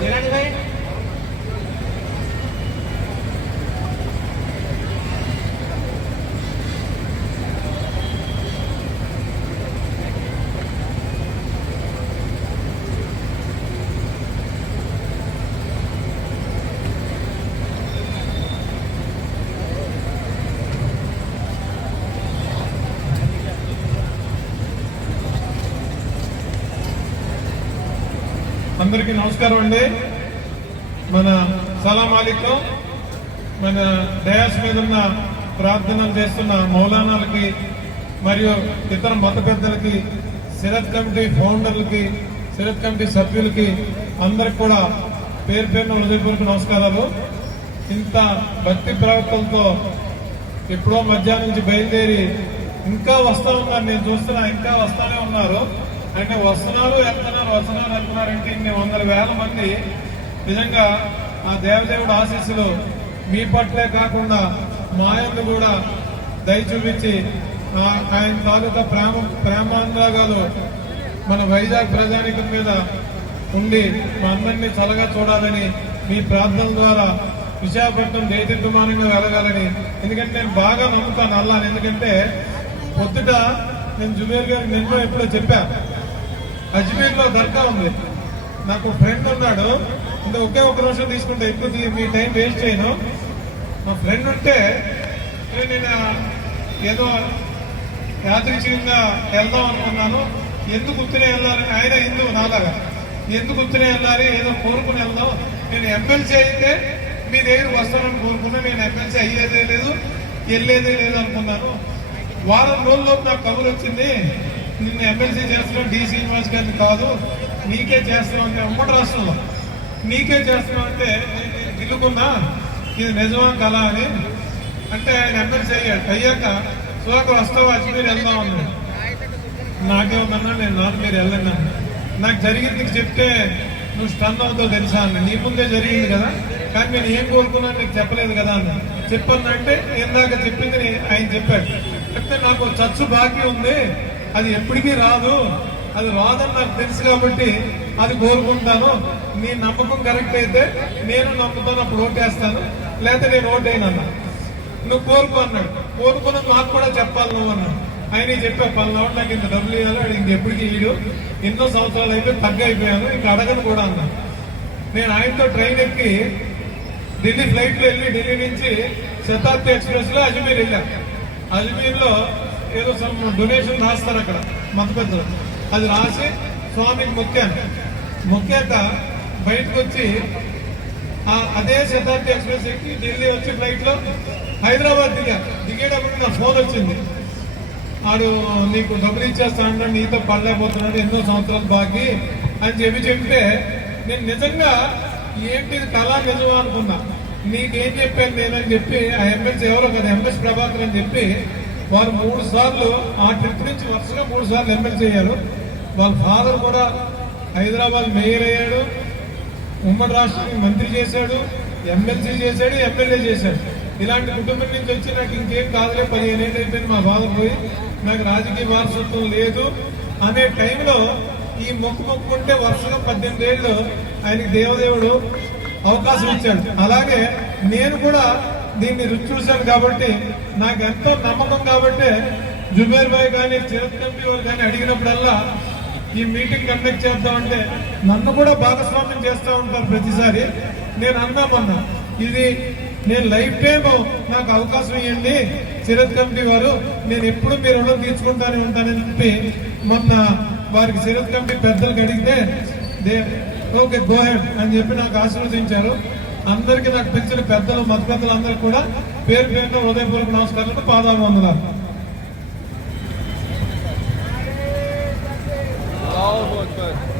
Gracias. అందరికీ నమస్కారం అండి. మన సలాం అలీకం మన డయాస్ మీద ఉన్న ప్రార్థనలు చేస్తున్న మౌలానాలకి మరియు ఇతర మత పెద్దలకి సిరత్ కమిటీ ఫౌండర్లకి సిరత్ కమిటీ సభ్యులకి అందరికి కూడా పేరు పేరున హృదయపూర్వక నమస్కారాలు. ఇంత భక్తి ప్రవర్తనతో ఎప్పుడో మధ్యాహ్నం నుంచి బయలుదేరి ఇంకా వస్తూ ఉన్నారు. నేను చూస్తున్నా ఇంకా వస్తానే ఉన్నారు. అంటే వస్తున్నారు వెళ్తున్నారు వస్తున్నారు వెళ్తున్నారంటే ఇన్ని వందల వేల మంది. నిజంగా ఆ దేవదేవుడు ఆశీస్సులు మీ పట్లే కాకుండా మా కూడా దయ చూపించి ఆయన తాలూకా ప్రేమ ప్రేమానురాగాలు మన వైజాగ్ ప్రజానికం మీద ఉండి మా అందరినీ చల్లగా చూడాలని మీ ప్రార్థన ద్వారా విశాఖపట్నం దేశమానంగా వెళ్ళగాలని ఎందుకంటే నేను బాగా నమ్ముతాను అల్లాను. ఎందుకంటే పొద్దుట నేను జుబేర్ గారి నిన్న ఎప్పుడో చెప్పాను అజ్మీర్లో దర్గా ఉంది. నాకు ఫ్రెండ్ ఉన్నాడు. ఇంకా ఒకే ఒక రోజు తీసుకుంటే ఎక్కువ మీ టైం వేస్ట్ చేయను. మా ఫ్రెండ్ ఉంటే నేను ఏదో యాదృచ్ఛికంగా వెళ్దాం అనుకున్నాను. ఎందుకు గుర్తునే వెళ్ళాలి? ఆయన హిందూ నాలాగా. ఎందుకు గుర్తునే వెళ్ళాలి? ఏదో కోరుకుని వెళ్దాం. నేను ఎమ్మెల్సీ అయితే మీ దగ్గర వస్తానని కోరుకున్నా. నేను ఎమ్మెల్సీ అయ్యేదే లేదు వెళ్ళేదే లేదు అనుకున్నాను. వారం రోజుల్లోపు నాకు కబురు వచ్చింది. నిన్ను ఎమ్మెల్సీ చేస్తున్నాం డి శ్రీనివాస్ గారిని కాదు నీకే చేస్తున్నాం అంటే ఉమ్మడి రాష్ట్రంలో. నీకే చేస్తున్నాం అంటే గిల్లుకున్నా ఇది నిజమా కళ అని. అంటే ఆయన ఎమ్మెల్సీ అయ్యాడు. అయ్యాక సుధాకర్ వస్తావా? అజ్మీర్ వెళ్దాం అన్నాడు. నాకేమన్నా నేను నాకు మీరు వెళ్ళండి నాకు జరిగింది చెప్తే నువ్వు స్టన్ అవుతావు తెలుసా అన్న నీ ముందే జరిగింది కదా. కానీ నేను ఏం కోరుకున్నాను నీకు చెప్పలేదు కదా అన్న చెప్పన్నా అంటే ఇందాక చెప్పింది ఆయన చెప్పాడు. చెప్తే నాకు చచ్చు బాకీ ఉంది. అది ఎప్పటికీ రాదు. అది రాదని నాకు తెలుసు కాబట్టి అది కోరుకుంటాను. నీ నమ్మకం కరెక్ట్ అయితే నేను నమ్ముతాను అప్పుడు ఓటేస్తాను లేకపోతే నేను ఓటేయనన్నా నువ్వు కోరుకో అన్నాడు. కోరుకున్నది మాకు కూడా చెప్పాలి నువ్వు అన్నాడు. ఆయన చెప్పా పలానాడు నాకు ఇంత డబ్బులు ఇవ్వాలి వాడు ఇంకెప్పటికీ ఇయ్యడు. ఎన్నో సంవత్సరాలు అయితే తగ్గైపోయాను అయిపోయాను ఇంక అడగను కూడా అన్నా. నేను ఆయనతో ట్రైన్ ఎక్కి ఢిల్లీ ఫ్లైట్లో వెళ్ళి ఢిల్లీ నుంచి శతాబ్ది ఎక్స్ప్రెస్లో అజ్మీర్ వెళ్ళాను అజ్మీర్లో ఏదో సమ్ డొనేషన్ రాస్తారు అక్కడ మతపెద్దలు అది రాసి స్వామికి మొక్కాను. మొక్కాక బయటకు వచ్చి ఆ అదే శతాబ్ది ఎక్స్ప్రెస్ ఎక్కి ఢిల్లీ వచ్చి ఫ్లైట్లో హైదరాబాద్ దిగా దిగేటప్పుడు నా ఫోన్ వచ్చింది. ఆడు నీకు డబ్బులు ఇచ్చేస్తానంటే నీతో పడలేకపోతున్నాడు ఎన్నో సంవత్సరాలు బాగి అని చెప్పి చెప్తే నేను నిజంగా ఏంటి కళా కళ నిజమా అనుకున్నా. నీకేం చెప్పాను నేనని చెప్పి ఆ ఎంఎస్ ఎవరో కదా ఎంఎస్ ప్రభాకర్ అని చెప్పి వారు మూడు సార్లు ఆ ట్రిప్ నుంచి వరుసగా మూడు సార్లు ఎమ్మెల్సీ అయ్యారు. వాళ్ళ ఫాదర్ కూడా హైదరాబాద్ మేయర్ అయ్యాడు ఉమ్మడి రాష్ట్రానికి మంత్రి చేశాడు ఎమ్మెల్సీ చేశాడు ఎమ్మెల్యే చేశాడు. ఇలాంటి కుటుంబం నుంచి వచ్చి నాకు ఇంకేం కాదులే పదిహేను ఏళ్ళు అయిపోయింది మా ఫాదర్ పోయి నాకు రాజకీయ వారసత్వం లేదు అనే టైంలో ఈ మొక్కు మొక్కుంటే వరుసగా పద్దెనిమిది ఏళ్ళు ఆయనకి దేవదేవుడు అవకాశం ఇచ్చాడు. అలాగే నేను కూడా దీన్ని రుచి చూశాను కాబట్టి నాకు ఎంతో నమ్మకం కాబట్టి జుబేర్ భాయ్ కానీ చిరత్కంపి వారు కానీ అడిగినప్పుడల్లా ఈ మీటింగ్ కండక్ట్ చేద్దామంటే నన్ను కూడా భాగస్వామ్యం చేస్తూ ఉంటారు ప్రతిసారి. నేను అన్నామన్నా ఇది నేను లైఫ్ టైం నాకు అవకాశం ఇవ్వండి. శరత్ కమిటీ వారు నేను ఎప్పుడు మీరు రుణం తీర్చుకుంటానే ఉంటానని చెప్పి మొన్న వారికి శరత్ కమిటీ పెద్దలకు అడిగితే దే ఓకే గోహెడ్ అని చెప్పి నాకు ఆశీర్వదించారు. అందరికీ నాకు పిలిచిన పెద్దలు మత పెద్దలు కూడా పేరు పేరున హృదయపూర్వక నమస్కారాలు పాదాభివందనాలు Allahu Akbar.